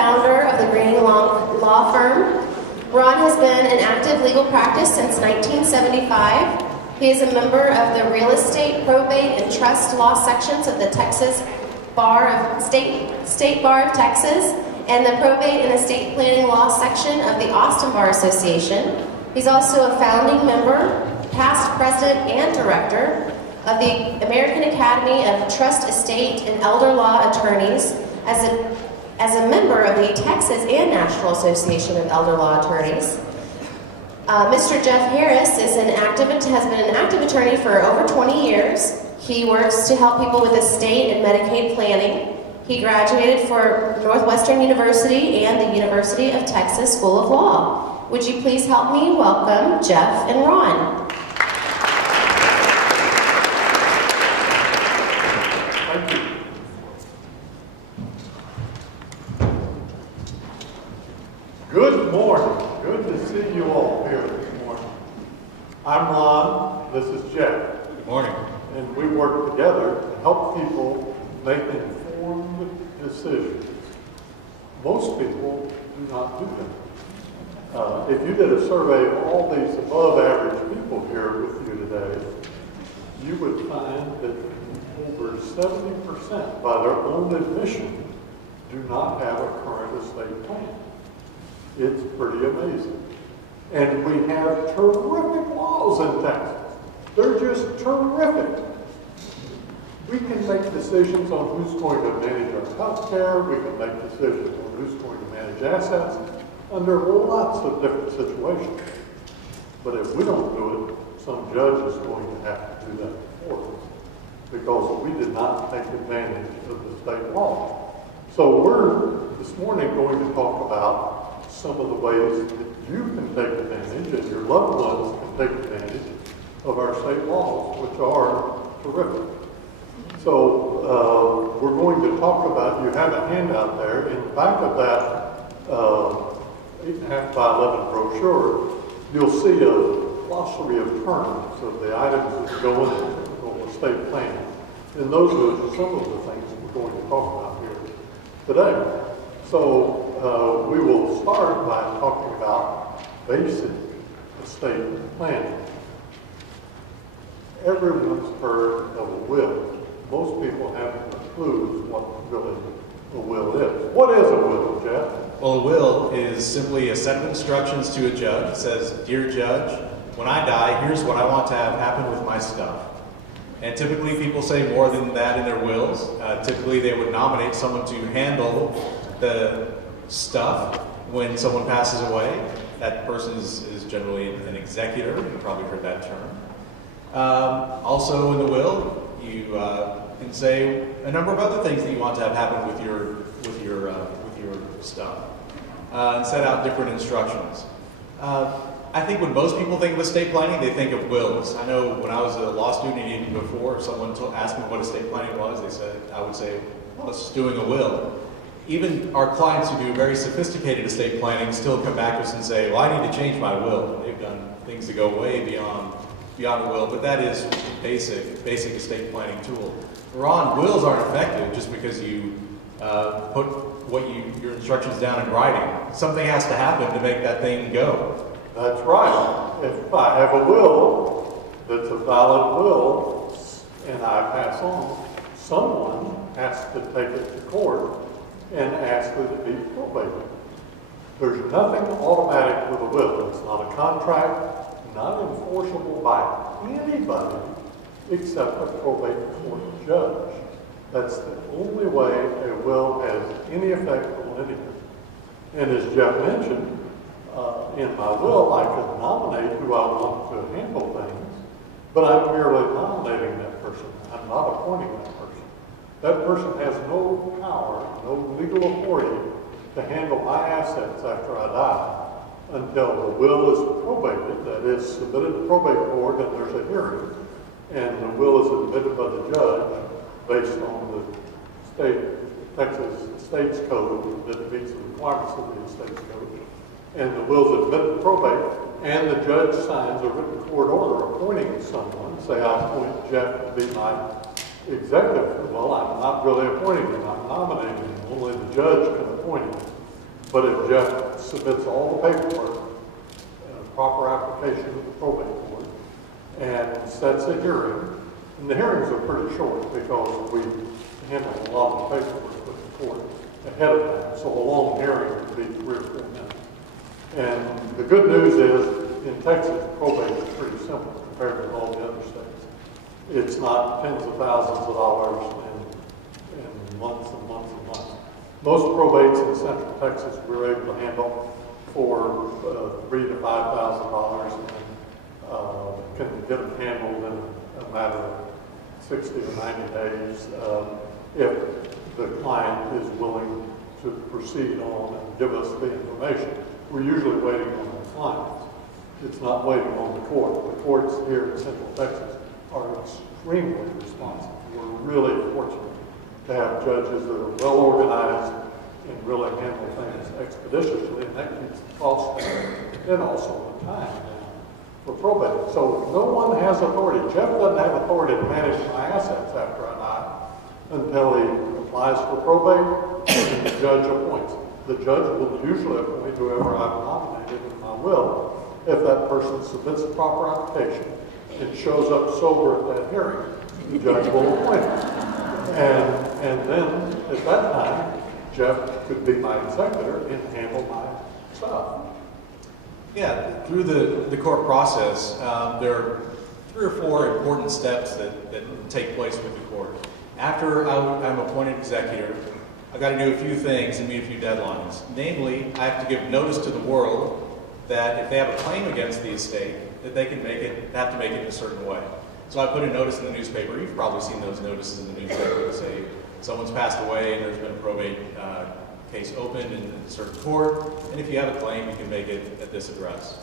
founder of the Greening Law Firm. Ron has been in active legal practice since 1975. He is a member of the Real Estate, Probate, and Trust Law sections of the Texas Bar of State Bar of Texas and the Probate and Estate Planning Law section of the Austin Bar Association. He's also a founding member, past president and director of the American Academy of Trust, Estate, and Elder Law Attorneys, as a member of the Texas and National Association of Elder Law Attorneys. Mr. Jeff Harris has been an active attorney for over 20 years. He works to help people with estate and Medicaid planning. He graduated from Northwestern University and the University of Texas School of Law. Would you please help me welcome Jeff and Ron? Thank you. Good morning. Good to see you all here this morning. I'm Ron. This is Jeff. Good morning. And we work together to help people make informed decisions. Most people do not do that. If you did a survey of all these above average people here with you today, you would find that over 70% by their own admission do not have a current estate plan. It's pretty amazing. And we have terrific laws in Texas. They're just terrific. We can make decisions on who's going to manage our health care. We can make decisions on who's going to manage assets under lots of different situations. But if we don't do it, some judge is going to have to do that for us because we did not take advantage of the state law. So we're this morning going to talk about some of the ways that you can take advantage and your loved ones can take advantage of our state laws, which are terrific. So we're going to talk about, you have a handout there. In the back of that 8.5 by 11 brochure, you'll see a glossary of terms of the items that go in typical estate planning. And those are some of the things we're going to talk about here today. So we will start by talking about basic estate planning. Everyone's heard of a will. Most people haven't a clue what really a will is. What is a will, Jeff? Well, a will is simply a set of instructions to a judge. It says, "Dear judge, when I die, here's what I want to have happen with my stuff." And typically people say more than that in their wills. Typically they would nominate someone to handle the stuff when someone passes away. That person is generally an executor. You've probably heard that term. Also in the will, you can say a number of other things that you want to have happen with your stuff, and set out different instructions. I think when most people think of estate planning, they think of wills. I know when I was a law student, even before, if someone asked me what estate planning was, I would say, well, it's just doing a will. Even our clients who do very sophisticated estate planning still come back to us and say, well, I need to change my will. They've done things to go way beyond a will, but that is basic estate planning tool. Ron, wills aren't effective just because you put your instructions down in writing. Something has to happen to make that thing go. That's right. If I have a will that's a valid will and I pass on, someone has to take it to court and ask it to be probated. There's nothing automatic with a will. It's not a contract, not enforceable by anybody except a probate court judge. That's the only way a will has any effect on anything. And as Jeff mentioned, in my will I could nominate who I want to handle things, but I'm merely nominating that person. I'm not appointing that person. That person has no power, no legal authority to handle my assets after I die until the will is probated, that is, submitted to probate court and there's a hearing, and the will is admitted by the judge based on the Texas Estates Code that meets the requirements of the Estates Code. And the will is admitted to probate, and the judge signs a written court order appointing someone. Say I appoint Jeff to be my executive. Well, I'm not really appointing him, I'm nominating him. Only the judge can appoint him. But if Jeff submits all the paperwork, proper application to the probate court, and sets a hearing, and the hearings are pretty short because we handle a lot of the paperwork with the court ahead of time, so a long hearing would be 3 or 4 minutes. And the good news is, in Texas, probate is pretty simple compared with all the other states. It's not tens of thousands of dollars and months and months and months. Most probates in Central Texas we're able to handle for $3,000 to $5,000 and can get them handled in a matter of 60 to 90 days if the client is willing to proceed on and give us the information. We're usually waiting on the client. It's not waiting on the court. The courts here in Central Texas are extremely responsive. We're really fortunate to have judges that are well organized and really handle things expeditiously, and that keeps the cost down and also the time down for probate. So no one has authority. Jeff doesn't have authority to manage my assets after I die until he applies for probate and the judge appoints. The judge will usually appoint whoever I've nominated in my will if that person submits a proper application and shows up sober at that hearing. The judge will appoint him. And then at that time, Jeff could be my executor and handle my stuff. Yeah, through the court process, there are 3 or 4 important steps that take place with the court. After I'm appointed executor, I've got to do a few things and meet a few deadlines. Namely, I have to give notice to the world that if they have a claim against the estate, that they can have to make it in a certain way. So I put a notice in the newspaper. You've probably seen those notices in the newspaper that say someone's passed away and there's been a probate case opened in a certain court, and if you have a claim, you can make it at this address.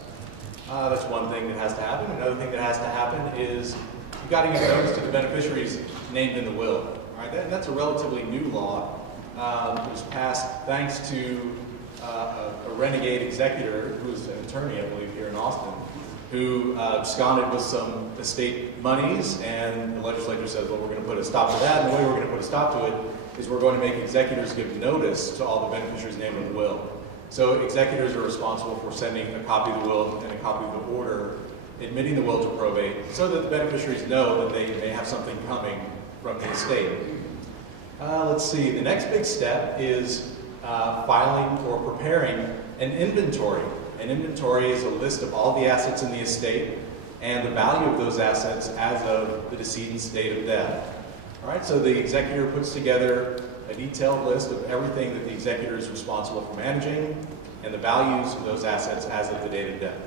That's one thing that has to happen. Another thing that has to happen is you've got to give notice to the beneficiaries named in the will. All right, that's a relatively new law. It was passed thanks to a renegade executor who was an attorney, I believe, here in Austin, who absconded with some estate monies, and the legislature says, well, we're going to put a stop to that, and the way we're going to put a stop to it is we're going to make executors give notice to all the beneficiaries named in the will. So executors are responsible for sending a copy of the will and a copy of the order admitting the will to probate so that the beneficiaries know that they may have something coming from the estate. Let's see, the next big step is filing or preparing an inventory. An inventory is a list of all the assets in the estate and the value of those assets as of the decedent's date of death. All right, so the executor puts together a detailed list of everything that the executor is responsible for managing and the values of those assets as of the date of death.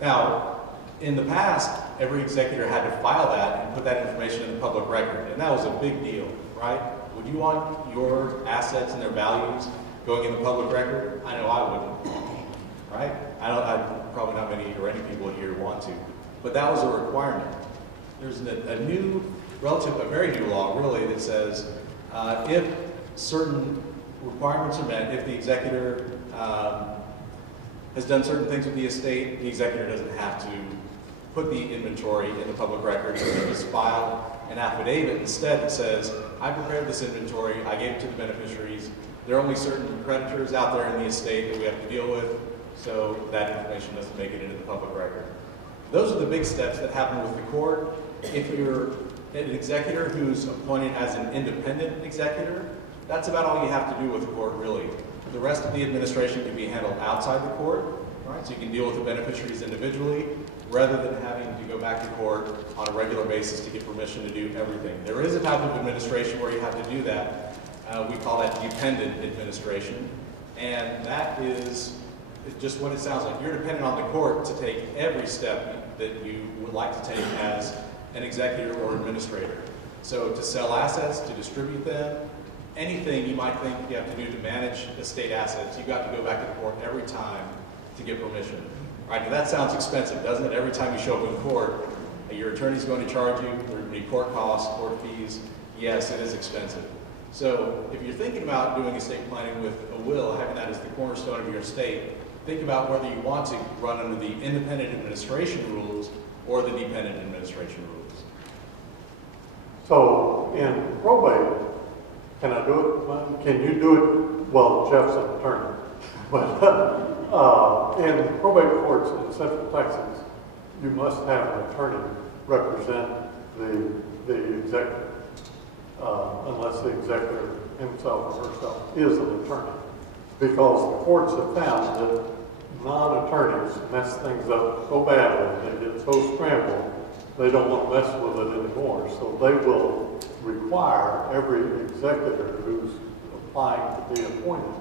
Now, in the past, every executor had to file that and put that information in the public record, and that was a big deal, right? Would you want your assets and their values going in the public record? I know I wouldn't, right? Probably not many or any people here want to, but that was a requirement. There's a very new law, really, that says if certain requirements are met, if the executor has done certain things with the estate, the executor doesn't have to put the inventory in the public record. So they just file an affidavit instead that says, I prepared this inventory, I gave it to the beneficiaries. There are only certain creditors out there in the estate that we have to deal with, so that information doesn't make it into the public record. Those are the big steps that happen with the court. If you're an executor who's appointed as an independent executor, that's about all you have to do with the court, really. The rest of the administration can be handled outside the court, right? So you can deal with the beneficiaries individually, rather than having to go back to court on a regular basis to get permission to do everything. There is a type of administration where you have to do that. We call that dependent administration, and that is just what it sounds like. You're dependent on the court to take every step that you would like to take as an executor or administrator. So to sell assets, to distribute them, anything you might think you have to do to manage estate assets, you've got to go back to the court every time to get permission. All right, now that sounds expensive, doesn't it? Every time you show up in court, your attorney's going to charge you, there will be court costs, court fees. Yes, it is expensive. So if you're thinking about doing estate planning with a will, having that as the cornerstone of your estate, think about whether you want to run under the independent administration rules or the dependent administration rules. So in probate, can I do it? Can you do well, Jeff's an attorney, but in probate courts in Central Texas, you must have an attorney represent the executor, unless the executor himself or herself is an attorney. Because the courts have found that non-attorneys mess things up so badly, they get so scrambled, they don't want to mess with it anymore. So they will require every executor who's applying to be appointed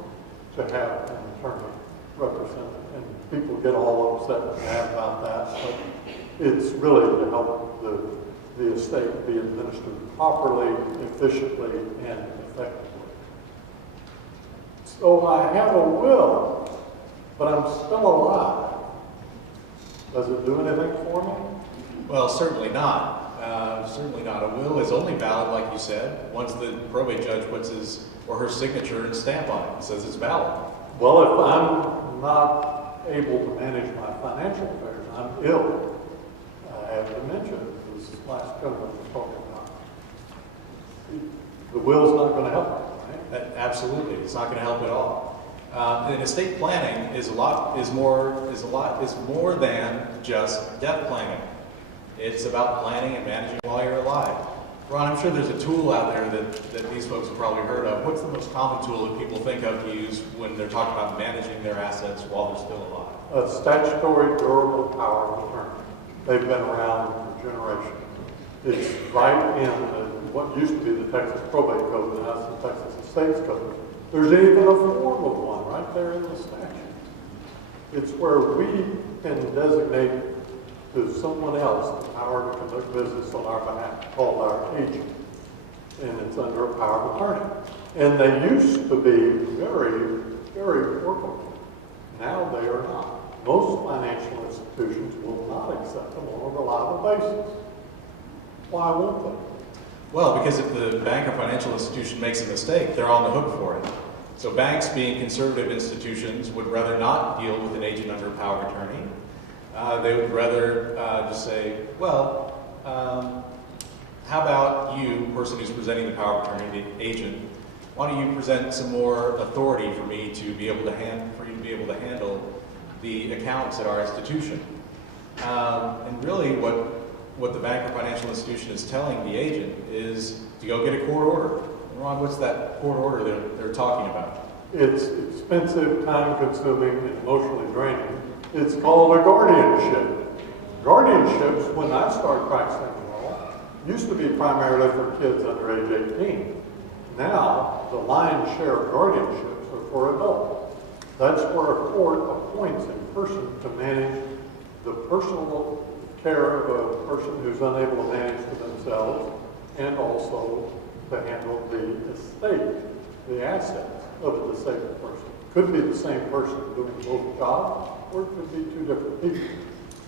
to have an attorney represent it. And people get all upset and mad about that, but it's really to help the estate be administered properly, efficiently, and effectively. So I have a will, but I'm still alive. Does it do anything for me? Well, certainly not. Certainly not. A will is only valid, like you said, once the probate judge puts his or her signature and stamp on it and says it's valid. Well, if I'm not able to manage my financial affairs, I'm ill. I have dementia, as this last gentleman was talking about. The will's not going to help me, right? Absolutely, it's not going to help at all. And estate planning is more than just death planning. It's about planning and managing while you're alive. Ron, I'm sure there's a tool out there that these folks have probably heard of. What's the most common tool that people think of to use when they're talking about managing their assets while they're still alive? A statutory durable power of attorney. They've been around for generations. It's right in what used to be the Texas Probate Code, and now it's the Texas Estates Code. There's even a form of one right there in the statute. It's where we can designate to someone else the power to conduct business on our behalf, called our agent. And it's under a power of attorney. And they used to be very, very workable. Now they are not. Most financial institutions will not accept them on a reliable basis. Why won't they? Well, because if the bank or financial institution makes a mistake, they're on the hook for it. So banks, being conservative institutions, would rather not deal with an agent under a power of attorney. They would rather just say, well, how about you, person who's presenting the power of attorney, the agent, why don't you present some more authority for me to be able to handle the accounts at our institution? And really what the bank or financial institution is telling the agent is to go get a court order. Ron, what's that court order they're talking about? It's expensive, time-consuming, and emotionally draining. It's called a guardianship. Guardianships, when I started practicing law, used to be primarily for kids under age 18. Now, the lion's share of guardianships are for adults. That's where a court appoints a person to manage the personal care of a person who's unable to manage for themselves, and also to handle the estate, the assets of a disabled person. Could be the same person doing both jobs, or it could be two different people.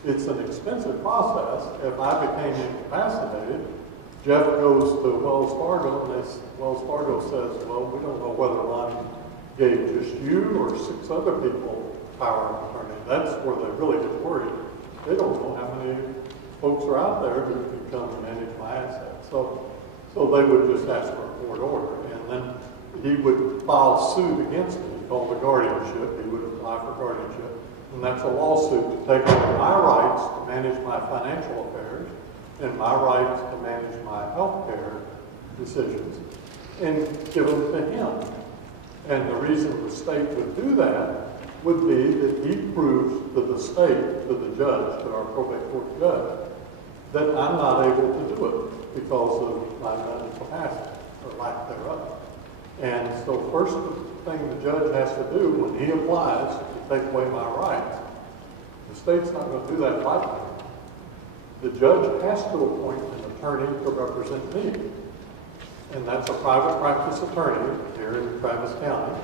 It's an expensive process. If I became incapacitated, Jeff goes to Wells Fargo, and Wells Fargo says, well, we don't know whether Ron gave just you or 6 other people power of attorney. That's where they really get worried. They don't know how many folks are out there who can come and manage my assets. So they would just ask for a court order, and then he would file suit against me called a guardianship. He would apply for guardianship, and that's a lawsuit to take away my rights to manage my financial affairs and my rights to manage my health care decisions and give them to him. And the reason the state would do that would be that he proves to the state, to the judge, to our probate court judge, that I'm not able to do it because of my mental capacity or lack thereof. And so first thing the judge has to do when he applies to take away my rights, the state's not going to do that lightly. The judge has to appoint an attorney to represent me. And that's a private practice attorney here in Travis County.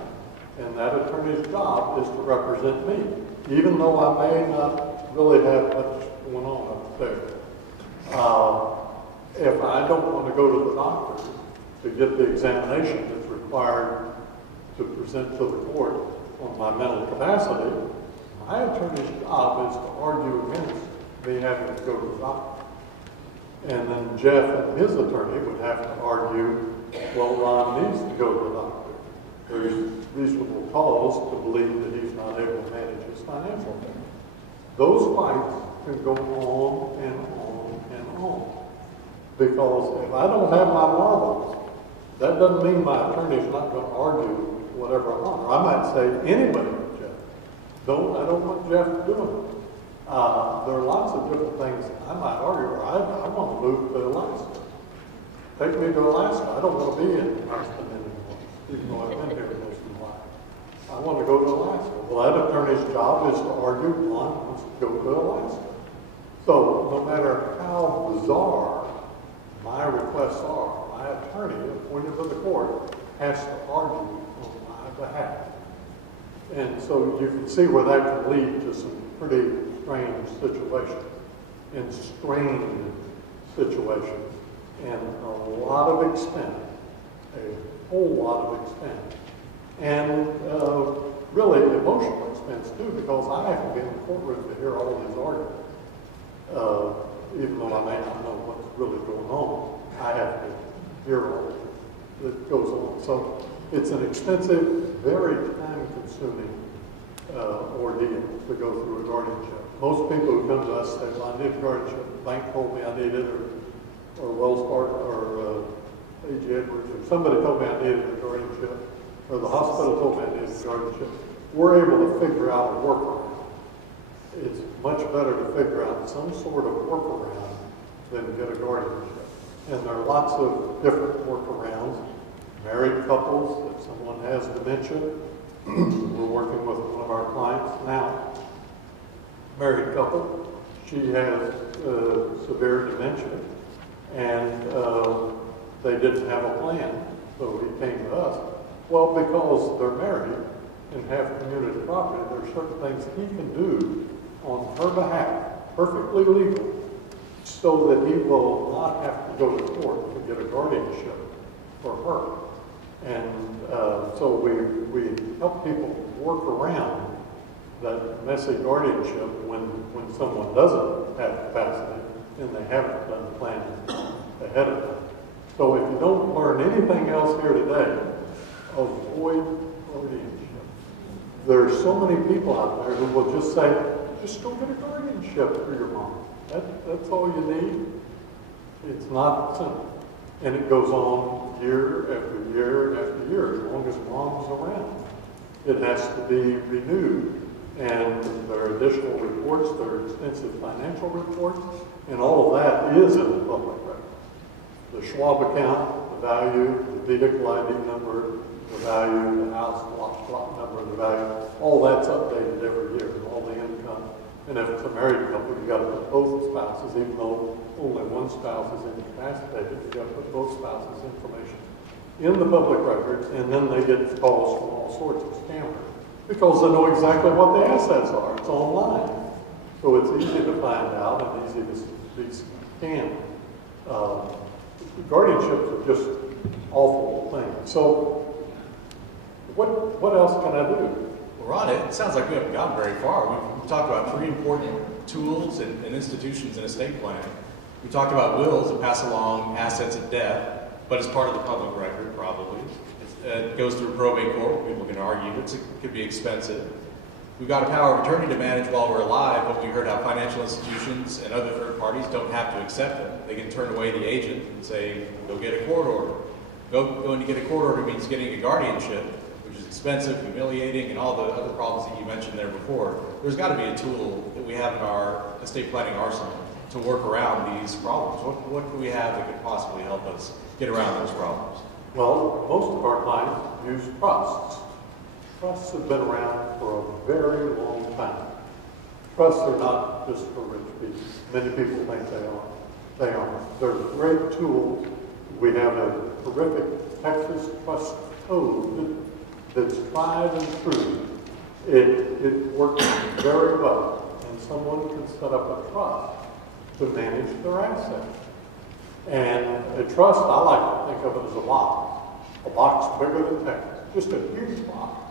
And that attorney's job is to represent me, even though I may not really have much going on up there. If I don't want to go to the doctor to get the examination that's required to present to the court on my mental capacity, my attorney's job is to argue against me having to go to the doctor. And then Jeff and his attorney would have to argue, well, Ron needs to go to the doctor. there's reasonable cause to believe that he's not able to manage his financial affairs. Those fights can go on and on and on. Because if I don't have my marbles, that doesn't mean my attorney's not going to argue whatever I want. Or I might say, anybody but Jeff. I don't want Jeff doing it. There are lots of different things I might argue. Or I want to move to Alaska. Take me to Alaska. I don't want to be in Austin anymore, even though I've been here most of my life. I want to go to Alaska. Well, that attorney's job is to argue one wants to go to Alaska. So no matter how bizarre my requests are, my attorney appointed by the court has to argue on my behalf. And so you can see where that can lead to some pretty strange situations and strained situations and a lot of expense, a whole lot of expense. And really emotional expense too, because I have to be in the courtroom to hear all these arguments. Even though I may not know what's really going on, I have to hear all that goes on. So it's an expensive, very time-consuming ordeal to go through a guardianship. Most people who come to us say, well, I need a guardianship. The bank told me I needed it, or Wells Fargo, or A.J. Edwards, or somebody told me I needed a guardianship, or the hospital told me I needed a guardianship. We're able to figure out a workaround. It's much better to figure out some sort of workaround than get a guardianship. And there are lots of different workarounds. Married couples, if someone has dementia, we're working with one of our clients now. Married couple, she has severe dementia, and they didn't have a plan, so he came to us. Well, because they're married and have community property, there are certain things he can do on her behalf, perfectly legal, so that he will not have to go to court to get a guardianship for her. And so we help people work around that messy guardianship when someone doesn't have capacity and they haven't done planning ahead of time. So if you don't learn anything else here today, avoid guardianship. There are so many people out there who will just say, just go get a guardianship for your mom. That's all you need. It's not simple. And it goes on year after year after year, as long as mom's around. It has to be renewed. And there are additional reports, there are extensive financial reports, and all of that is in the public record. The Schwab account, the value, the vehicle ID number, the value, the house lot number, the value, all that's updated every year, and all the income. And if it's a married couple, you've got to put both spouses, even though only one spouse is incapacitated, you've got to put both spouses' information in the public records, and then they get calls from all sorts of scammers, because they know exactly what the assets are. It's online. So it's easy to find out and easy to be scammed. Guardianships are just awful things. So what else can I do? Well, Ron, it sounds like we haven't gotten very far. We've talked about three important tools and institutions in estate planning. We talked about wills that pass along assets at death, but as part of the public record, probably. It goes through probate court. People can argue it could be expensive. We've got a power of attorney to manage while we're alive, but we heard how financial institutions and other third parties don't have to accept it. They can turn away the agent and say, go get a court order. Going to get a court order means getting a guardianship, which is expensive, humiliating, and all the other problems that you mentioned there before. There's got to be a tool that we have in our estate planning arsenal to work around these problems. What do we have that could possibly help us get around those problems? Well, most of our clients use trusts. Trusts have been around for a very long time. Trusts are not just for rich people. Many people think they are. They aren't. They're great tools. We have a terrific Texas trust code that's tried and true. It works very well. And someone can set up a trust to manage their assets. And a trust, I like to think of it as a box bigger than Texas, just a huge box.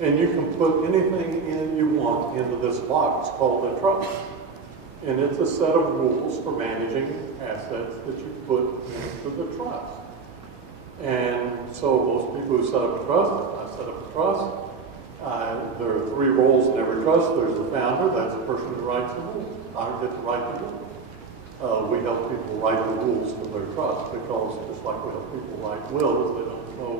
And you can put anything in you want into this box called a trust. And it's a set of rules for managing assets that you put into the trust. And so most people who set up a trust, I set up a trust. There are 3 roles in every trust. There's the founder, that's the person who writes the rules. I get to write the rules. We help people write the rules for their trust because just like we help people write wills, they don't know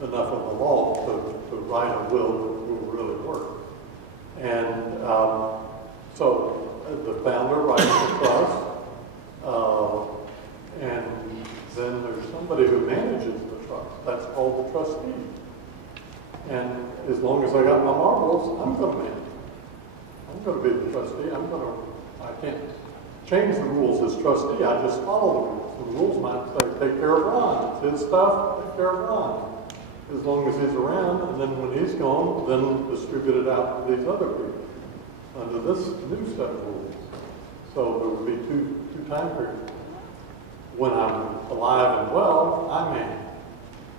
enough of the law to write a will that will really work. And so the founder writes the trust, and then there's somebody who manages the trust. That's called the trustee. And as long as I got my marbles, I'm going to manage. I'm going to be the trustee. I can't change the rules as trustee. I just follow the rules. The rules might say, take care of Ron. It's his stuff, take care of Ron. As long as he's around, and then when he's gone, then distribute it out to these other people under this new set of rules. So there would be two time periods. When I'm alive and well, I manage.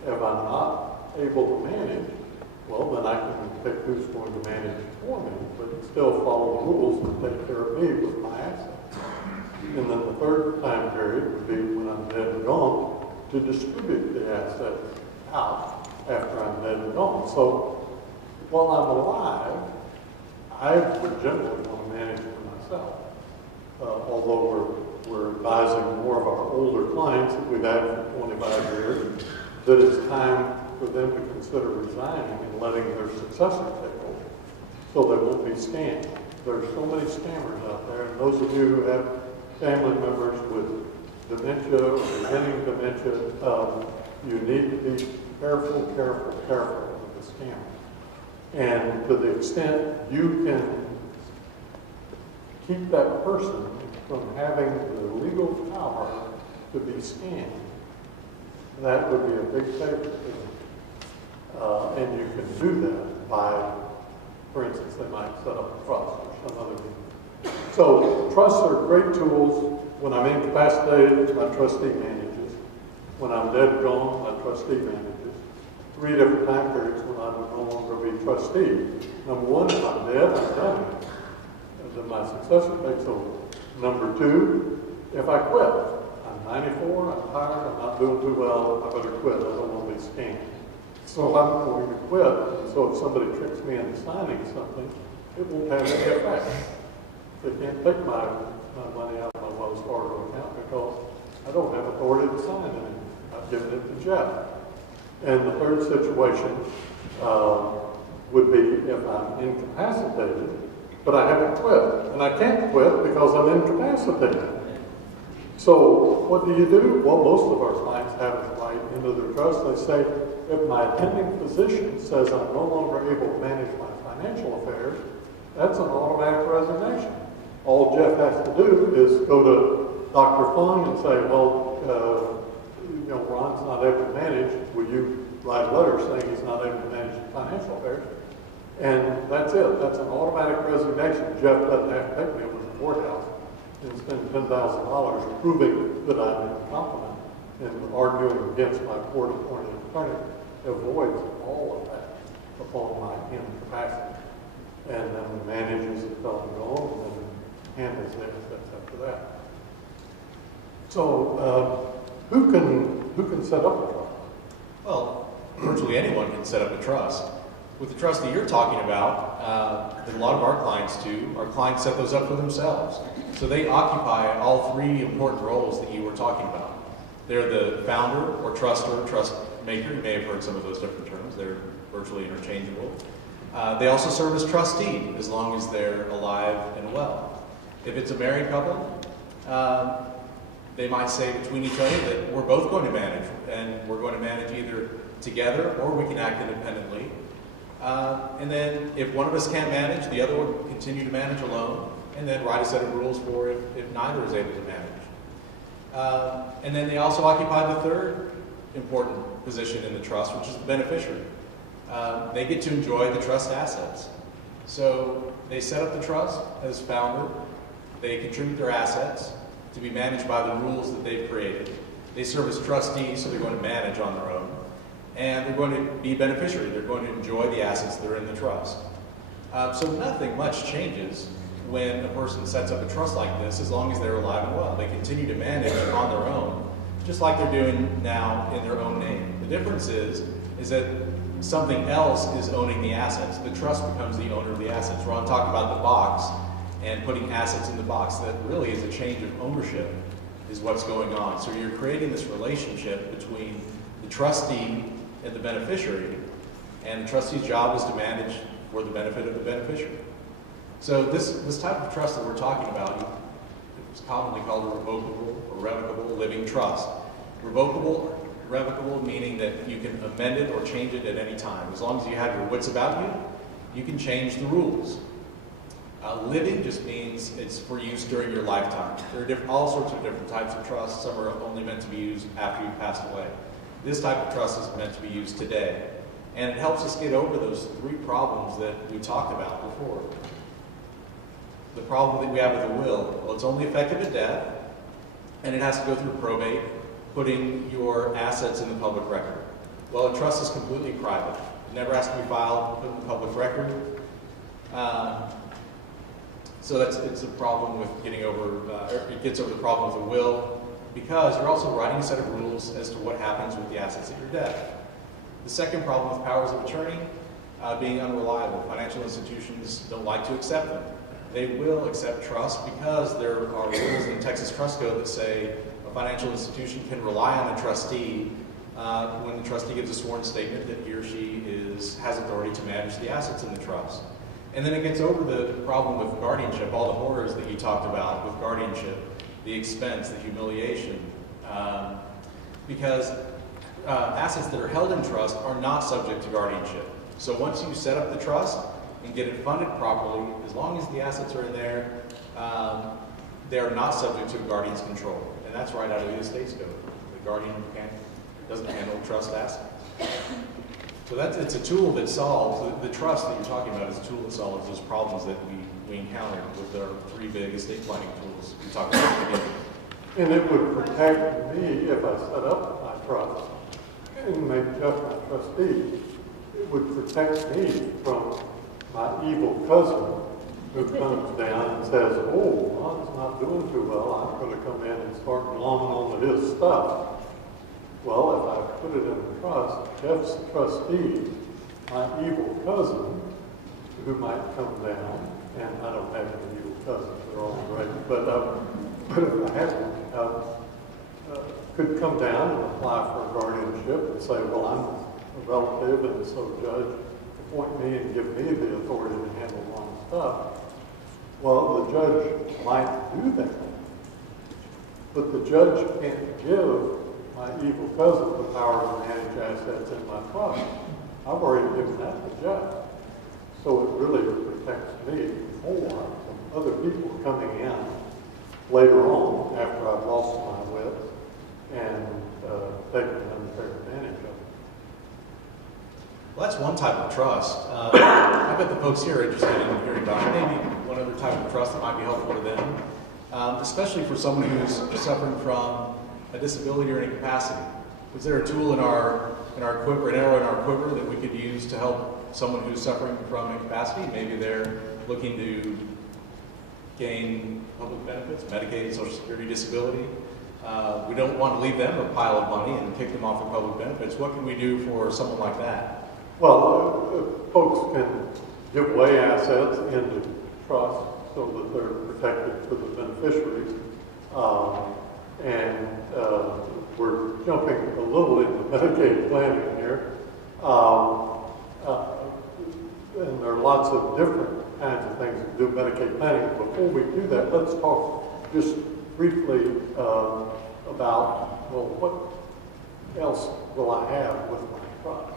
If I'm not able to manage, well, then I can pick who's going to manage for me, but still follow the rules and take care of me with my assets. And then the third time period would be when I'm dead and gone to distribute the assets out after I'm dead and gone. So while I'm alive, I would generally want to manage for myself. Although we're advising more of our older clients that we've had for 25 years, that it's time for them to consider resigning and letting their successor take over, so they won't be scammed. There's so many scammers out there, and those of you who have family members with dementia or beginning dementia, you need to be careful with the scam. And to the extent you can keep that person from having the legal power to be scammed, that would be a big favor to them. And you can do that by, for instance, they might set up a trust or some other means. So trusts are great tools. When I'm incapacitated, my trustee manages. When I'm dead and gone, my trustee manages. 3 different time periods when I would no longer be trustee. Number 1, if I'm dead, I'm done. And then my successor takes over. Number 2, if I quit, I'm 94, I'm tired, I'm not doing too well, I better quit. I don't want to be scammed. So I'm going to quit. So if somebody tricks me into signing something, it won't have any effect. They can't take my money out of my Wells Fargo account because I don't have authority to sign it. I've given it to Jeff. And the third situation would be if I'm incapacitated, but I haven't quit. And I can't quit because I'm incapacitated. So what do? Well, most of our clients have it right into their trust. They say, if my attending physician says I'm no longer able to manage my financial affairs, that's an automatic resignation. All Jeff has to do is go to Dr. Fung and say, well, Ron's not able to manage. Will you write a letter saying he's not able to manage financial affairs? And that's it. That's an automatic resignation. Jeff doesn't have to take me over to the courthouse and spend $10,000 proving that I'm incompetent and arguing against my court-appointed attorney. Avoids all of that upon my incapacity. And then the managers the fellow go and then handles the assets after that. So who can set up a trust? Well, virtually anyone can set up a trust. With the trust that you're talking about, that a lot of our clients do, our clients set those up for themselves. So they occupy all 3 important roles that you were talking about. They're the founder or truster, trust maker. You may have heard some of those different terms. They're virtually interchangeable. They also serve as trustee as long as they're alive and well. If it's a married couple, they might say between each other that we're both going to manage, and we're going to manage either together or we can act independently. And then if one of us can't manage, the other will continue to manage alone, and then write a set of rules for if neither is able to manage. And then they also occupy the third important position in the trust, which is the beneficiary. They get to enjoy the trust assets. So they set up the trust as founder. They contribute their assets to be managed by the rules that they've created. They serve as trustees, so they're going to manage on their own. And they're going to be beneficiary. They're going to enjoy the assets that are in the trust. So nothing much changes when a person sets up a trust like this, as long as they're alive and well. They continue to manage on their own, just like they're doing now in their own name. difference is that something else is owning the assets. The trust becomes the owner of the assets. Ron talked about the box and putting assets in the box. That really is a change of ownership is what's going on. So you're creating this relationship between the trustee and the beneficiary, and the trustee's job is to manage for the benefit of the beneficiary. So this type of trust that we're talking about is commonly called a revocable or revocable living trust. Revocable meaning that you can amend it or change it at any time. As long as you have your wits about you, you can change the rules. Living just means it's for use during your lifetime. There are all sorts of different types of trusts. Some are only meant to be used after you've passed away. This type of trust is meant to be used today. And it helps us get over those three problems that we talked about before. The problem that we have with a will, well, it's only effective at death, and it has to go through probate, putting your assets in the public record. Well, a trust is completely private. It never has to be filed, put in the public record. So it's a problem with getting over, it gets over the problem with a will, because you're also writing a set of rules as to what happens with the assets at your death. The second problem with powers of attorney, being unreliable. Financial institutions don't like to accept them. They will accept trust because there are rules in the Texas Trust Code that say a financial institution can rely on a trustee when the trustee gives a sworn statement that he or she has authority to manage the assets in the trust. And then it gets over the problem with guardianship, all the horrors that you talked about with guardianship, the expense, the humiliation, because assets that are held in trust are not subject to guardianship. So once you set up the trust and get it funded properly, as long as the assets are in there, they are not subject to a guardian's control. And that's right out of the estates code. The guardian doesn't handle trust assets. So it's a tool that solves, the trust that you're talking about is a tool that solves those problems that we encountered with our three big estate planning tools we talked about at the beginning. And it would protect me if I set up my trust and make Jeff my trustee. It would protect me from my evil cousin who comes down and says, oh, Ron's not doing too well, I'm going to come in and start glomming onto his stuff. Well, if I put it in a trust, Jeff's the trustee, my evil cousin, who might come down, and I don't have any evil cousins, they're all great, but if I had one, could come down and apply for a guardianship and say, well, I'm a relative, and so judge, appoint me and give me the authority to handle Ron's stuff. Well, the judge might do that, but the judge can't give my evil cousin the power to manage assets in my trust. I've already given that to Jeff. So it really protects me more from other people coming in later on after I've lost my wits and taking unfair advantage of it. Well, that's one type of trust. I bet the folks here are interested in hearing about maybe one other type of trust that might be helpful to them, especially for someone who's suffering from a disability or incapacity. Is there a tool in our quiver, an arrow in our quiver that we could use to help someone who's suffering from incapacity? Maybe they're looking to gain public benefits, Medicaid, Social Security, disability. We don't want to leave them a pile of money and kick them off of public benefits. What can we do for someone like that? Well, folks can give away assets into trust so that they're protected for the beneficiaries. And we're jumping a little into Medicaid planning here. And there are lots of different kinds of things that do Medicaid planning. Before we do that, let's talk just briefly about, well, what else will I have with my trust?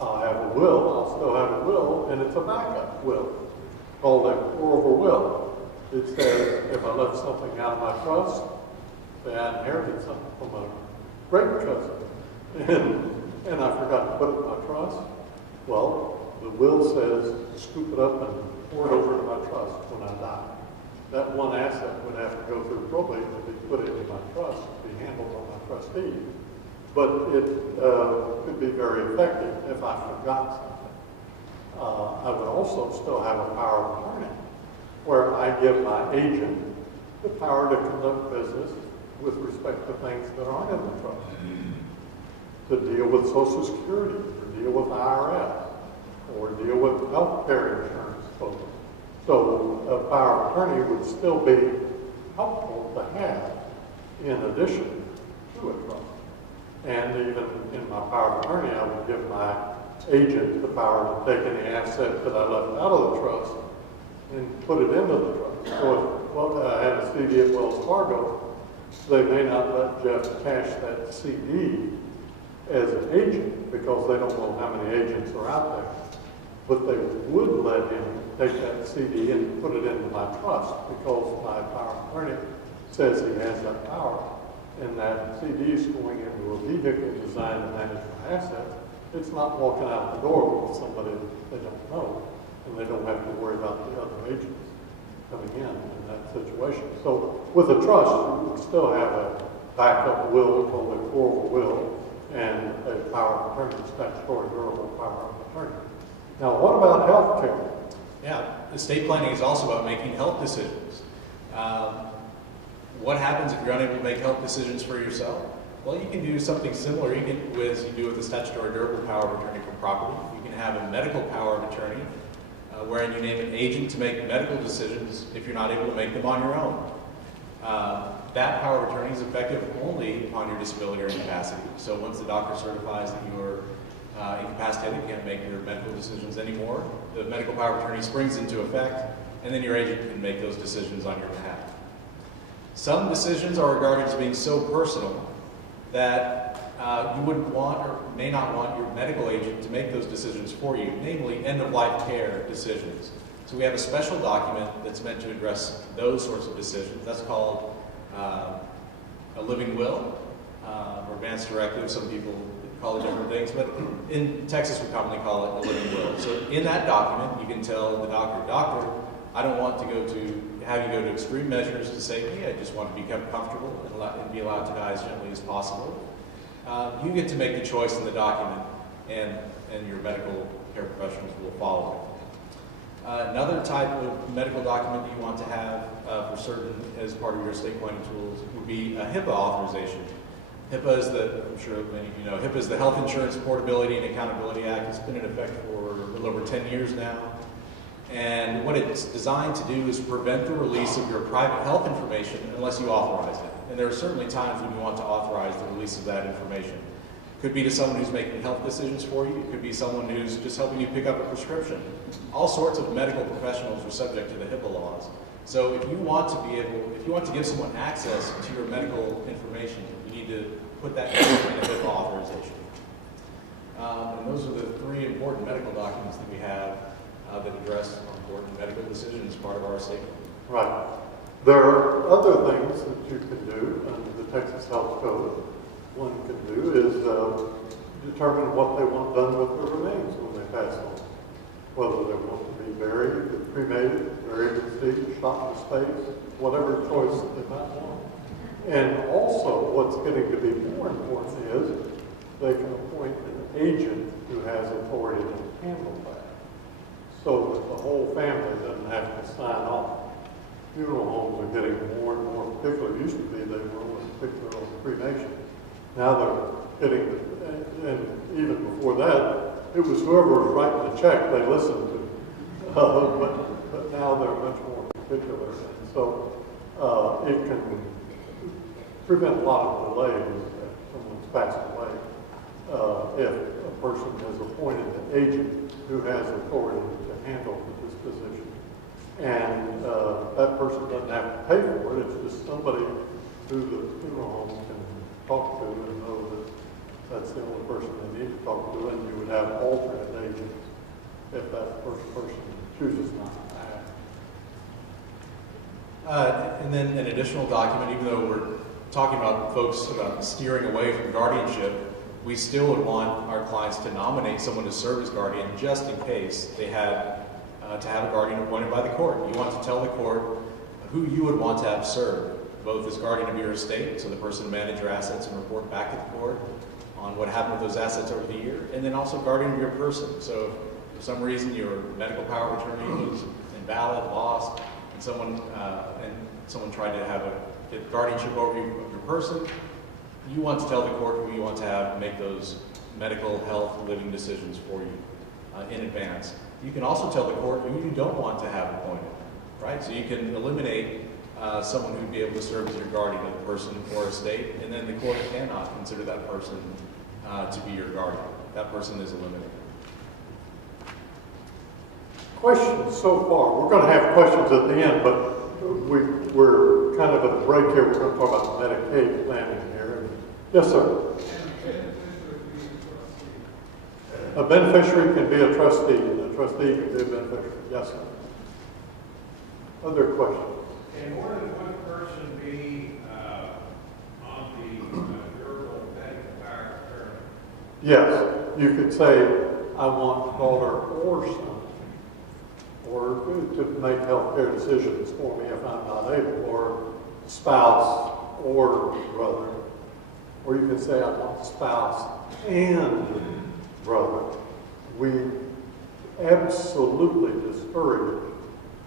I'll have a will, I'll still have a will, and it's a backup will called a horrible will. It says if I left something out of my trust, say I inherited something from a great cousin, and I forgot to put it in my trust. Well, the will says scoop it up and pour it over to my trust when I die. That one asset would have to go through probate to be put into my trust, to be handled by my trustee. But it could be very effective if I forgot something. I would also still have a power of attorney, where I give my agent the power to conduct business with respect to things that aren't in the trust. to deal with Social Security, or deal with IRS, or deal with health care insurance folks. So a power of attorney would still be helpful to have in addition to a trust. And even in my power of attorney, I would give my agent the power to take any asset that I left out of the trust and put it into the trust. So if I had a CD at Wells Fargo, they may not let Jeff cash that CD as an agent because they don't know how many agents are out there. But they would let him take that CD and put it into my trust because my power of attorney says he has that power. And that CD is going into a vehicle designed to manage my assets. It's not walking out the door with somebody that they don't know, and they don't have to worry about the other agents coming in that situation. So with a trust, you would still have a backup will called a core will and a power of attorney, statutory durable power of attorney. Now, what about health care? Yeah, estate planning is also about making health decisions. What happens if you're unable to make health decisions for yourself? Well, you can do something similar as you do with the statutory durable power of attorney for property. You can have a medical power of attorney, wherein you name an agent to make medical decisions if you're not able to make them on your own. That power of attorney is effective only upon your disability or incapacity. So once the doctor certifies that you are incapacitated, you can't make your medical decisions anymore, the medical power of attorney springs into effect, and then your agent can make those decisions on your behalf. Some decisions are regarded as being so personal that you wouldn't want or may not want your medical agent to make those decisions for you, namely end-of-life care decisions. So we have a special document that's meant to address those sorts of decisions. That's called a living will or advance directive. Some people call it different things, but in Texas we commonly call it a living will. So in that document, you can tell the doctor, I don't want to have you go to extreme measures to say, hey, I just want to become comfortable and be allowed to die as gently as possible. You get to make the choice in the document, and your medical care professionals will follow it. Another type of medical document you want to have for certain as part of your estate planning tools would be a Hipaa authorization. Hipaa is I'm sure many of you know, Hipaa is the Health Insurance Portability and Accountability Act. It's been in effect for a little over 10 years now. And what it's designed to do is prevent the release of your private health information unless you authorize it. And there are certainly times when you want to authorize the release of that information. It could be to someone who's making health decisions for you. It could be someone who's just helping you pick up a prescription. All sorts of medical professionals are subject to the HIPAA laws. So if you want to give someone access to your medical information, you need to put that in a HIPAA authorization. And those are the three important medical documents that we have that address important medical decisions as part of our estate. Right. There are other things that you can do under the Texas Health Code. One can do is determine what they want done with their remains when they pass on. Whether they want to be buried, cremated, buried at sea, shot into space, whatever choice they might want. And also, what's getting to be more important is they can appoint an agent who has authority to handle that, so that the whole family doesn't have to sign off. Funeral homes are getting more and more particular. It used to be they were only particular on cremation. Now they're getting, and even before that, it was whoever was writing the check they listened to. But now they're much more particular. And so it can prevent a lot of delays if someone's passed away if a person has appointed an agent who has authority to handle the disposition. And that person doesn't have to pay for it. It's just somebody who the funeral home can talk to and know that that's the only person they need to talk to, and you would have alternate agents if that first person chooses not to act. And then an additional document, even though we're talking about folks about steering away from guardianship, we still would want our clients to nominate someone to serve as guardian just in case they had to have a guardian appointed by the court. You want to tell the court who you would want to have served, both as guardian of your estate, so the person manage your assets and report back to the court on what happened with those assets over the year, and then also guardian of your person. So if for some reason your medical power of attorney was invalid, lost, and someone tried to have get guardianship over your person, you want to tell the court who you want to have make those medical, health, living decisions for you in advance. You can also tell the court who you don't want to have appointed, right? So you can eliminate someone who'd be able to serve as your guardian of the person or estate, and then the court cannot consider that person to be your guardian. That person is eliminated. Questions so far? We're going to have questions at the end, but we're kind of at a break here. We're going to talk about Medicaid planning here. Yes, sir. A beneficiary can be a trustee, and a trustee can be a beneficiary. Yes, sir. Other questions? Can more than one person be on the durable medical power of attorney? Yes. You could say, I want daughter or son, or to make healthcare decisions for me if I'm not able, or spouse or brother. Or you can say, I want spouse and brother. We absolutely discourage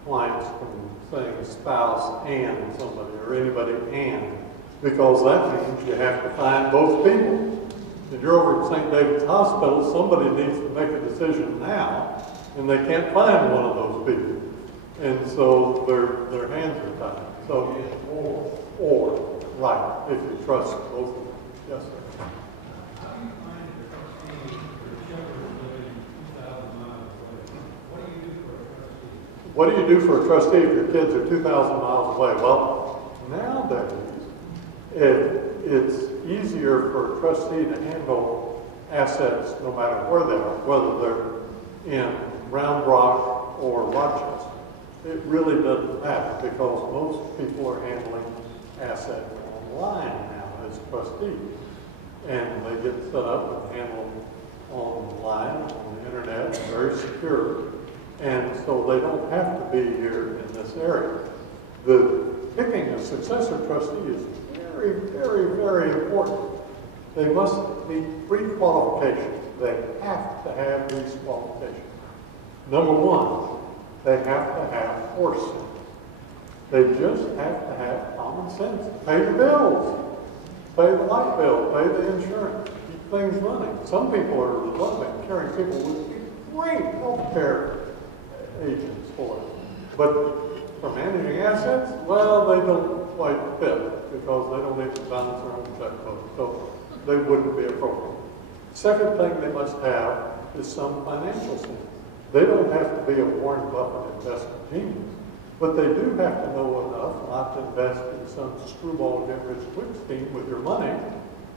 clients from saying spouse and somebody or anybody and, because that means you have to find both people. If you're over at St. David's Hospital, somebody needs to make a decision now, and they can't find one of those people. And so their hands are tied. So, or, right, if you trust both of them. Yes, sir. How do you find a trustee for children living 2,000 miles away? What do you do for a trustee? What do you do for a trustee if your kids are 2,000 miles away? Well, nowadays, it's easier for a trustee to handle assets no matter where they are, whether they're in Round Rock or Rochester. It really doesn't matter because most people are handling assets online now as trustees. And they get set up and handled online, on the internet, very secure. And so they don't have to be here in this area. The picking a successor trustee is very, very, very important. They must meet 3 qualifications. They have to have these qualifications. Number 1, they have to have foresight. They just have to have common sense. Pay the bills. Pay the light bill. Pay the insurance. Keep things running. Some people are loving carrying people with great health care agents for it. But for managing assets, well, they don't quite fit because they don't need to balance their own checkbook. So they wouldn't be appropriate. Second thing they must have is some financial sense. They don't have to be a Warren Buffett investment genius, but they do have to know enough not to invest in some screwball get-rich-quick scheme with your money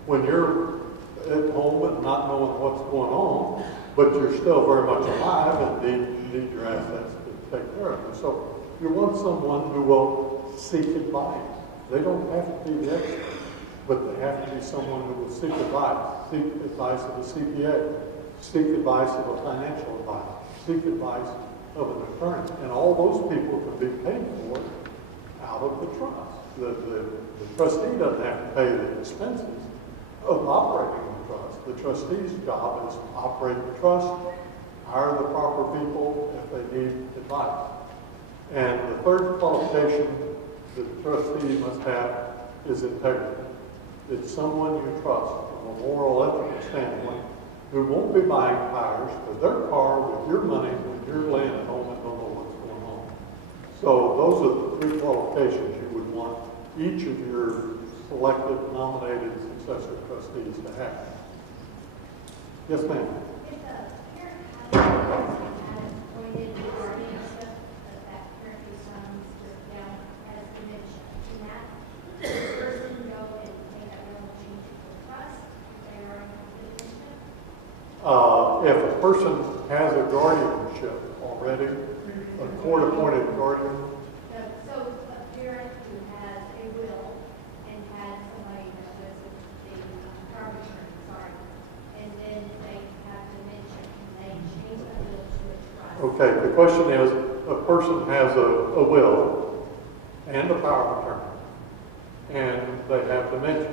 when you're at home and not knowing what's going on, but you're still very much alive and need your assets to take care of them. So you want someone who will seek advice. They don't have to be the expert, but they have to be someone who will seek advice. Seek advice of a CPA. Seek advice of a financial advisor. Seek advice of an attorney. And all those people can be paid for out of the trust. The trustee doesn't have to pay the expenses of operating the trust. The trustee's job is to operate the trust, hire the proper people if they need advice. And the third qualification that the trustee must have is integrity. It's someone you trust from a moral, ethical standpoint who won't be buying tires for their car with your money when you're laying at home and don't know what's going on. So those are the 3 qualifications you would want each of your selected, nominated successor trustees to have. Yes, ma'am. If a parent has appointed guardianship of that parent whose son's just down as dementia, can that person go and take that will and change it to a trust if they are in dementia? If a person has a guardianship already, a court-appointed guardian, So a parent who has a will and had somebody that was the power of attorney, sorry, and then they have dementia, can they change that will to a trust? okay, the question is, a person has a will and a power of attorney, and they have dementia.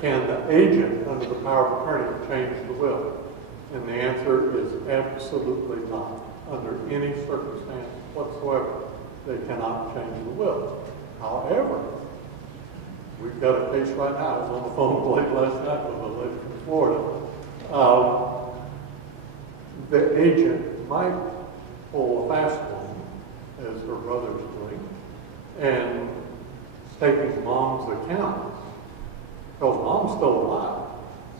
Can the agent under the power of attorney change the will? And the answer is absolutely not. Under any circumstance whatsoever, they cannot change the will. However, we've got a case right now. I was on the phone late last night with a lady from Florida. The agent might pull a fast one, as her brother's doing, and taking mom's account, because mom's still alive,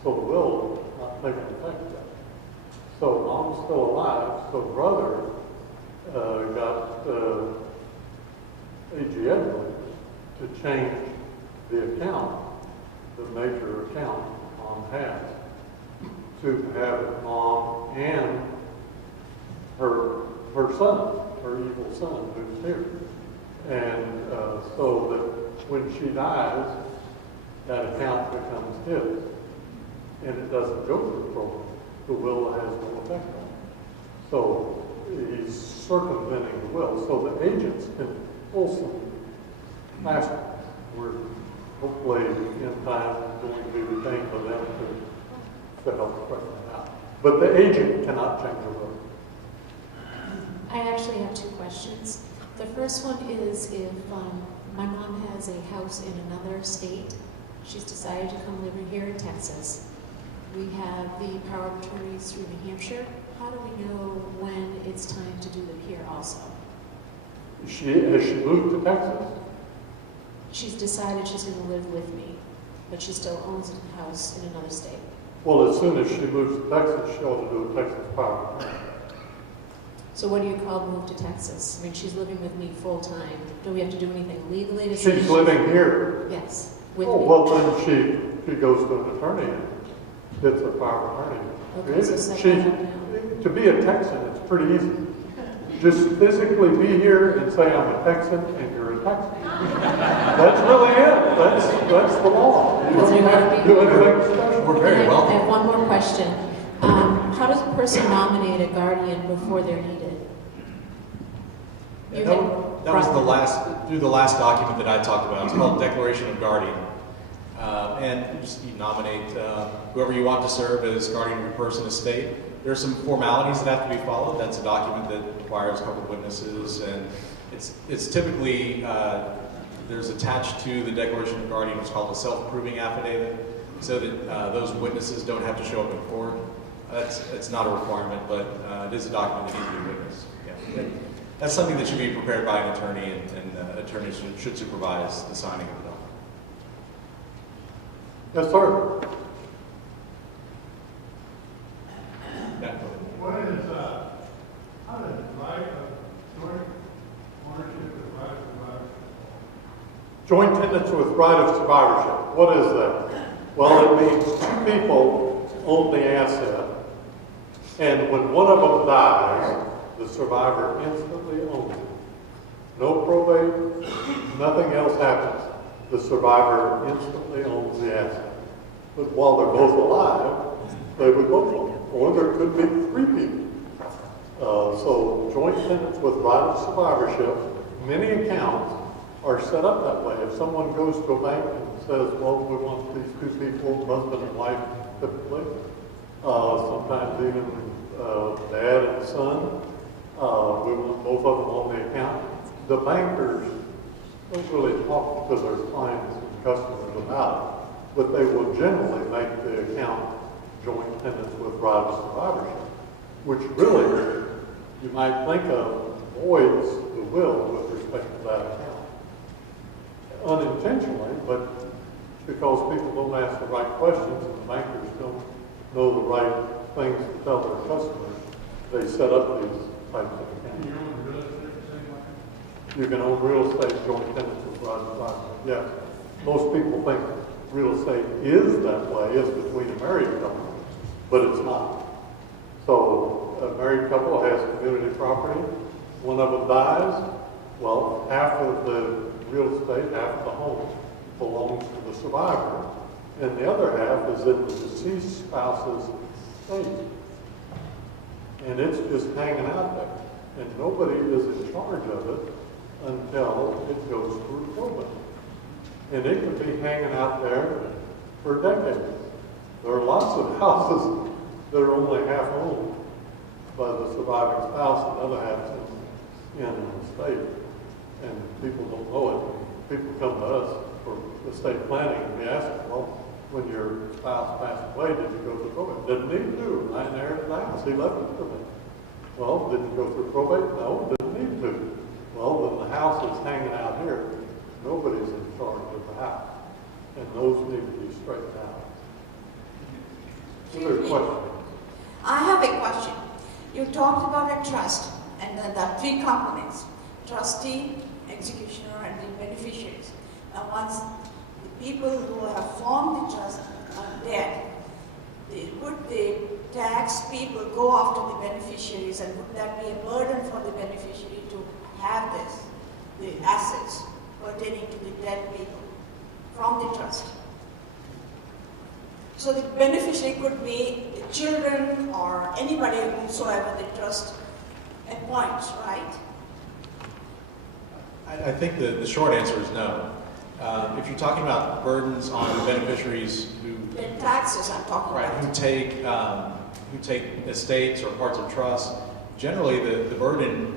so the will not taking effect yet. So mom's still alive, so brother got A.G. Edwards to change the account, the major account mom has, to have mom and her son, her evil son, who's here. And so that when she dies, that account becomes his. And it doesn't go to the program. The will has no effect on it. So he's circumventing the will. So the agents can pull some faster. We're hopefully in time going to be retained by them to help straighten that out. But the agent cannot change the will. I actually have two questions. The first one is if my mom has a house in another state, she's decided to come live here in Texas. We have the power of attorneys through New Hampshire. How do we know when it's time to do them here also? Has she moved to Texas? She's decided she's going to live with me, but she still owns a house in another state. Well, as soon as she moves to Texas, she ought to do a Texas power of attorney. So what do you call move to Texas? I mean, she's living with me full time. Do we have to do anything legally to say She's living here. Yes, with Oh, me. well, then she goes to an attorney and gets a power of attorney. Okay, so set that up now. To be a Texan, it's pretty easy. Just physically be here and say, I'm a Texan, and you're a Texan. That's really it. That's the law. You don't have to do anything special. We're very I welcome. have one more question. How does a person nominate a guardian before they're needed? You That had was brought- through the last document that I talked about. It's called Declaration of Guardian. And you nominate whoever you want to serve as guardian of your person estate. There are some formalities that have to be followed. That's a document that requires a couple of witnesses, and it's typically there's attached to the Declaration of Guardian what's called a self-proving affidavit, so that those witnesses don't have to show up in court. It's not a requirement, but it is a document that needs to be witnessed. Yeah. That's something that should be prepared by an attorney, and attorneys should supervise the signing of the document. Yes, sir. Yeah. What is, how does right of joint ownership of right of survivorship? Joint tenants with right of survivorship. What is that? Well, it means two people own the asset, and when one of them dies, the survivor instantly owns it. No probate, nothing else happens. The survivor instantly owns the asset. But while they're both alive, they would both own it. Or there could be three people. So joint tenants with right of survivorship, many accounts are set up that way. If someone goes to a bank and says, well, we want these two people, husband and wife typically, sometimes even dad and son, we want both of them on the account. The bankers don't really talk to their clients and customers about it, but they will generally make the account joint tenants with right of survivorship, which really, you might think of, voids the will with respect to that account. Unintentionally, but because people don't ask the right questions and the bankers don't know the right things to tell their customers, they set up these types of accounts. You own real estate, same like You can own real estate joint tenants with right of survivorship. Yes. Most people think real estate is that way, is between a married couple, but it's not. So a married couple has community property. One of them dies. Well, half of the real estate, half of the home belongs to the survivor, and the other half is in the deceased spouse's estate. And it's just hanging out there. And nobody is in charge of it until it goes through probate. And it could be hanging out there for decades. There are lots of houses that are only half owned by the surviving spouse and other half in the estate. And people don't know it. People come to us for for estate planning, and we asked them, well, when your spouse passed away, did you go through probate? Didn't need to. I inherited the house. He left it to me. Well, did you go through probate? No, didn't need to. Well, then the house is hanging out here. Nobody's in charge of the house. And those need to be straightened out. Other question? I have a question. You talked about a trust, and then there are three components: trustee, executioner, and the beneficiaries. Now, once the people who have formed the trust are dead, would the tax people go after the beneficiaries, and would that be a burden for the beneficiary to have this, the assets pertaining to the dead people from the trust? So the beneficiary could be the children or anybody whomsoever the trust appoints, right? I think the short answer is no. If you're talking about burdens on the beneficiaries who The taxes I'm talking right, about. who take estates or parts of trust, generally the burden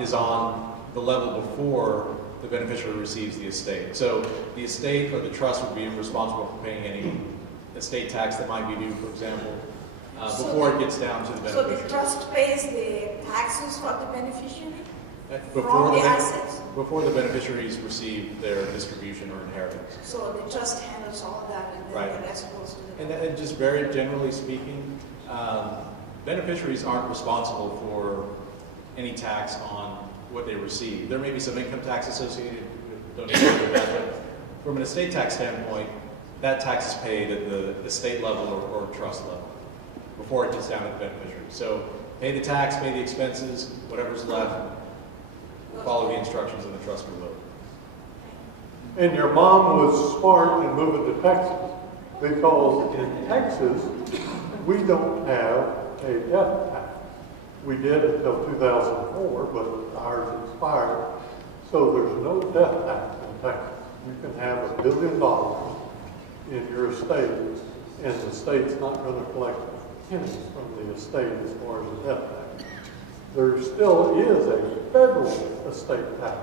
is on the level before the beneficiary receives the estate. So the estate or the trust would be responsible for paying any estate tax that might be due, for example, before it gets down to the So beneficiary. the trust pays the taxes for the beneficiary? Before From the the assets? before the beneficiaries receive their distribution or inheritance. So the trust handles all of that, and then Right. the rest goes to the... And just very generally speaking, beneficiaries aren't responsible for any tax on what they receive. There may be some income tax associated with donations with that, but from an estate tax standpoint, that tax is paid at the estate level or trust level before it gets down to the beneficiary. So pay the tax, pay the expenses, whatever's left, follow the instructions in the trust will. And your mom was smart in moving to Texas, because in Texas, we don't have a death tax. We did until 2004, but ours expired. So there's no death tax in Texas. You can have $1 billion in your estate, and the state's not going to collect pennies from the estate as far as a death tax. There still is a federal estate tax.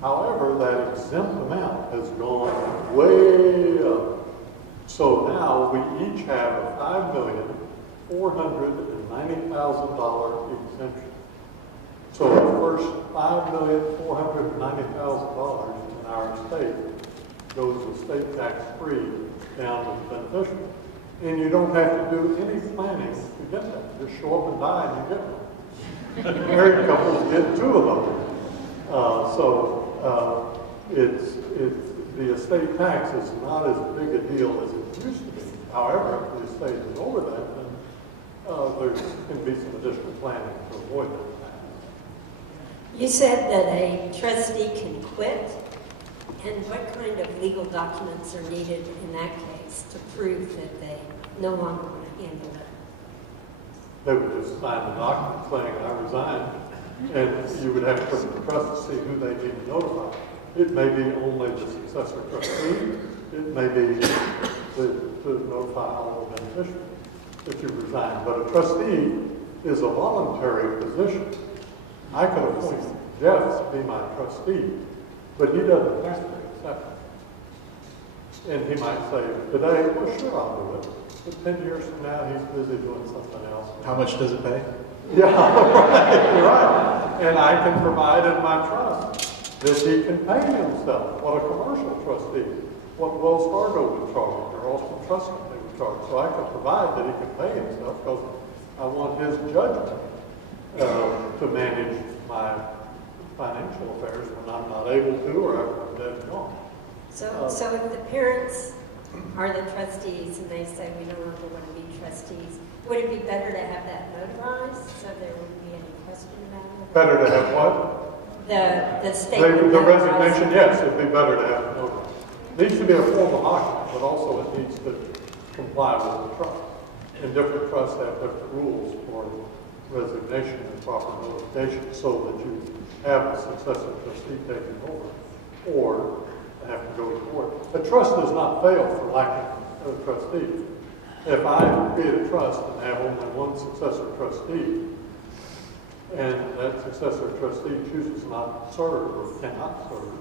However, that exempt amount has gone way up. So now we each have a $5,490,000 exemption. So the first $5,490,000 in our estate goes estate tax free down to the beneficiary. And you don't have to do any planning to get that. Just show up and die and you get one. Married couples get 2 of them. The estate tax is not as big a deal as it used to be. However, if the estate is over that, then there can be some additional planning to avoid that tax. You said that a trustee can quit, and what kind of legal documents are needed in that case to prove that they no longer want to handle it? They would just sign the document saying, I resign, and you would have to put in the trust to see who they need to notify. It may be only the successor trustee. It may be to notify all the beneficiaries that you resign. But a trustee is a voluntary position. I could appoint Jeff to be my trustee, but he doesn't have to accept it. And he might say, today, well, sure, I'll do it. But 10 years from now, he's busy doing something else. How much does it pay? Yeah, right, you're right. And I can provide in my trust that he can pay himself, what a commercial trustee, what Wells Fargo would charge, or Austin Trust Company would charge. So I can provide that he can pay himself, because I want his judgment to manage my financial affairs when I'm not able to, or after I'm dead and gone. So if the parents are the trustees and they say we no longer want to be trustees, would it be better to have that notarized so there wouldn't be any question about it? Better to have what? The statement. The resignation, yes, it'd be better to have it notarized. It needs to be a formal document, but also it needs to comply with the trust. And different trusts have different rules for resignation and proper notification, so that you have a successor trustee taking over, or have to go to court. A trust does not fail for lacking a trustee. If I create a trust and have only one successor trustee, and that successor trustee chooses not to serve or cannot serve,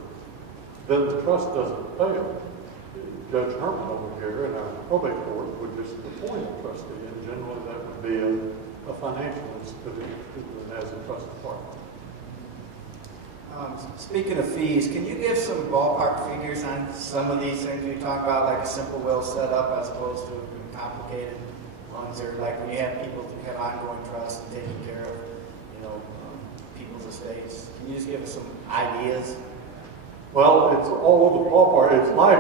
then the trust doesn't fail. Judge Herman over here in our probate court would just appoint a trustee, and generally that would be a financial institution that has a trust department. Speaking of fees, can you give some ballpark figures on some of these things you talk about, like a simple will set up as opposed to complicated ones, or like when you have people who have ongoing trusts and taking care of, people's estates? Can you just give us some ideas? Well, it's all over the ballpark. It's like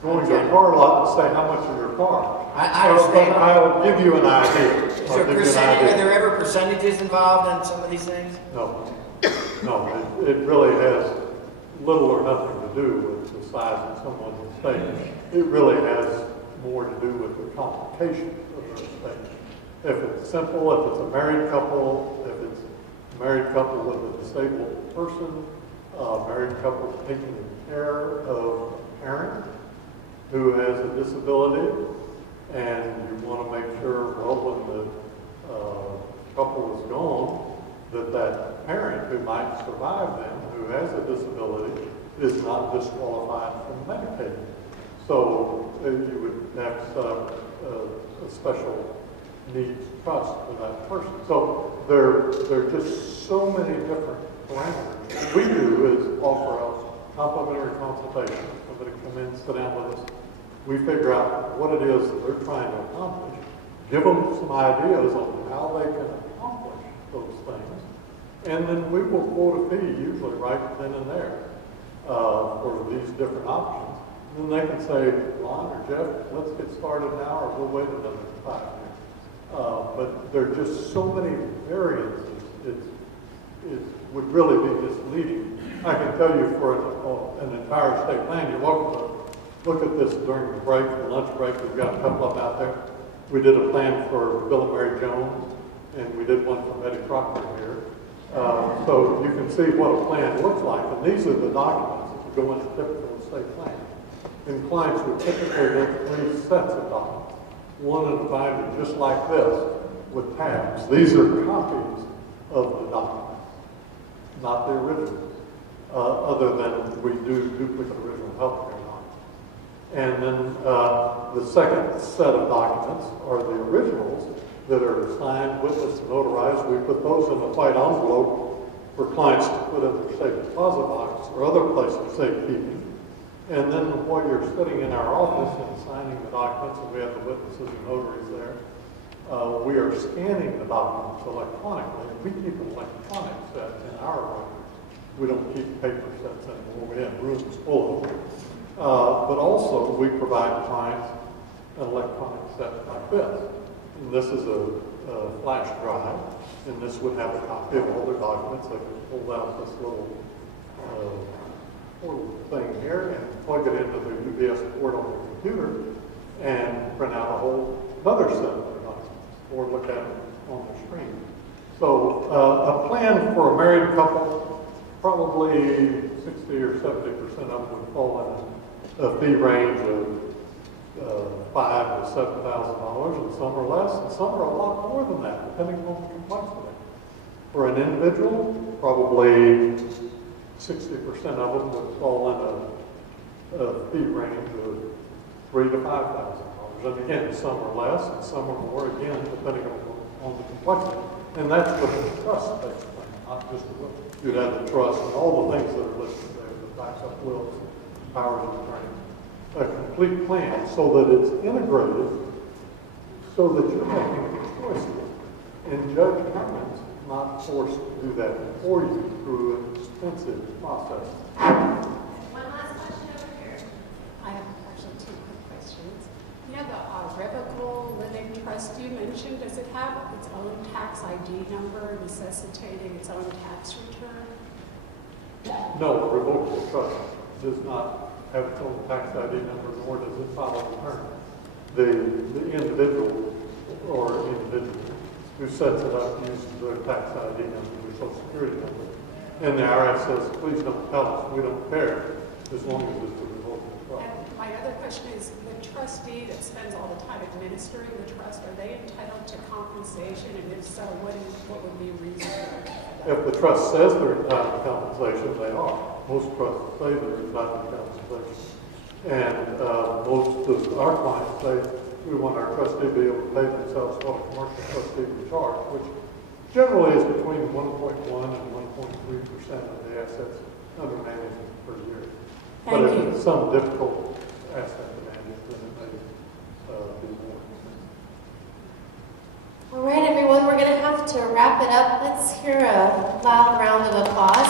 going to a car lot and say how much is your car. I understand. But I'll give you an idea. Is there are there ever percentages involved in some of these things? No. No, it really has little or nothing to do with the size of someone's estate. It really has more to do with the complications of their estate. If it's simple, if it's a married couple, if it's a married couple with a disabled person, a married couple taking care of a parent who has a disability, and you want to make sure, well, when the couple is gone, that parent who might survive them, who has a disability, is not disqualified from Medicaid. So you would have to set up a special needs trust for that person. So there are just so many different parameters. What we do is offer a complimentary consultation. Somebody come in, sit down with us. We figure out what it is that they're trying to accomplish, give them some ideas on how they can accomplish those things, and then we will quote a fee, usually right then and there, for these different options. And then they can say, Ron or Jeff, let's get started now, or we'll wait another 5 years. But there are just so many variances, it would really be misleading. I can tell you for an entire estate plan, you're welcome to look at this during the break, the lunch break. We've got a couple of them out there. We did a plan for Bill and Mary Jones, and we did one for Betty Crocker here. So you can see what a plan looks like. And these are the documents that go in a typical estate plan. And clients would typically get 3 sets of documents. One in a binder just like this with tabs. These are copies of the documents, not the originals, other than we do duplicate original health care documents. And then the second set of documents are the originals that are signed, witnessed, and notarized. We put those in a white envelope for clients to put in their safe deposit box or other place of safekeeping. And then while you're sitting in our office and signing the documents, and we have the witnesses and notaries there, we are scanning the documents electronically. We keep an electronic set in our records. We don't keep paper sets anymore. We have rooms full of them. But also, we provide clients an electronic set like this. And this is a flash drive, and this would have a copy of all their documents. They can pull out this little thing here and plug it into the UPS port on the computer and print out a whole other set of their documents or look at it on the screen. So a plan for a married couple, probably 60 or 70% of them would fall in a fee range of $5,000 to $7,000, and some are less, and some are a lot more than that, depending on the complexity. For an individual, probably 60% of them would fall in a fee range of $3,000 to $5,000. And again, some are less, and some are more, again, depending on the complexity. And that's what the trust-based plan, not just the will. You'd have the trust and all the things that are listed there, the backup wills, powers of attorney. A complete plan so that it's integrated, so that you're making choices. And Judge Herman's not forced to do that for you through an expensive process. One last question over here. I have actually 2 quick questions. You know, the revocable living trust you mentioned, does it have its own tax ID number necessitating its own tax return? No, revocable trust does not have its own tax ID number, nor does it file a return. The individual or individual who sets it up uses their tax ID number, their social security number. And the IRS says, please don't tell us, we don't care, as long as it's a revocable trust. And my other question is, the trustee that spends all the time administering the trust, are they entitled to compensation? And if so, what would be reasonable? If the trust says they're entitled to compensation, they are. most trusts say there is value compensation. And most of our clients say we want our trustee to be able to pay themselves what a commercial trustee would charge, which generally is between 1.1 and 1.3% of the assets under management per year. Thank But you. if it's some difficult asset to manage, then it may be more. All right, everyone, we're going to have to wrap it up. Let's hear a loud round of applause.